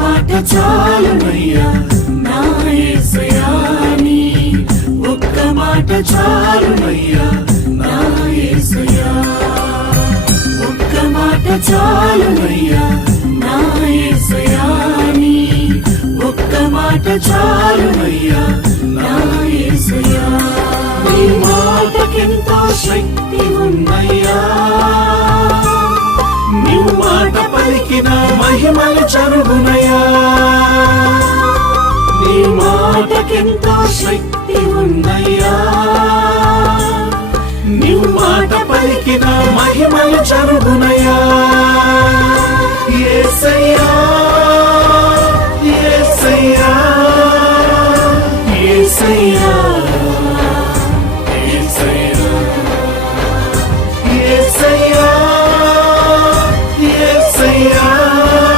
మాట చాలునయ్యా నా యేసయ్యా నీ ఒక్క మాట చాలునయ్యా నా యేసయ్యా ఒక్క మాట చాలునయ్యా నా యేసయ్యా నీ ఒక్క మాట చాలునయ్యా నా యేసయ్యా నీ మాటకెంతో శక్తి ఉన్నయ్యా నీవు మాట పలికిన మహిమలు జరుగునయ్యా నీ మాటకెంతో శక్తి ఉన్నయ్యా నీవు మాట పలికిన మహిమలు జరుగునయ్యా యేసయ్యా యేసయ్యా యేసయ్యా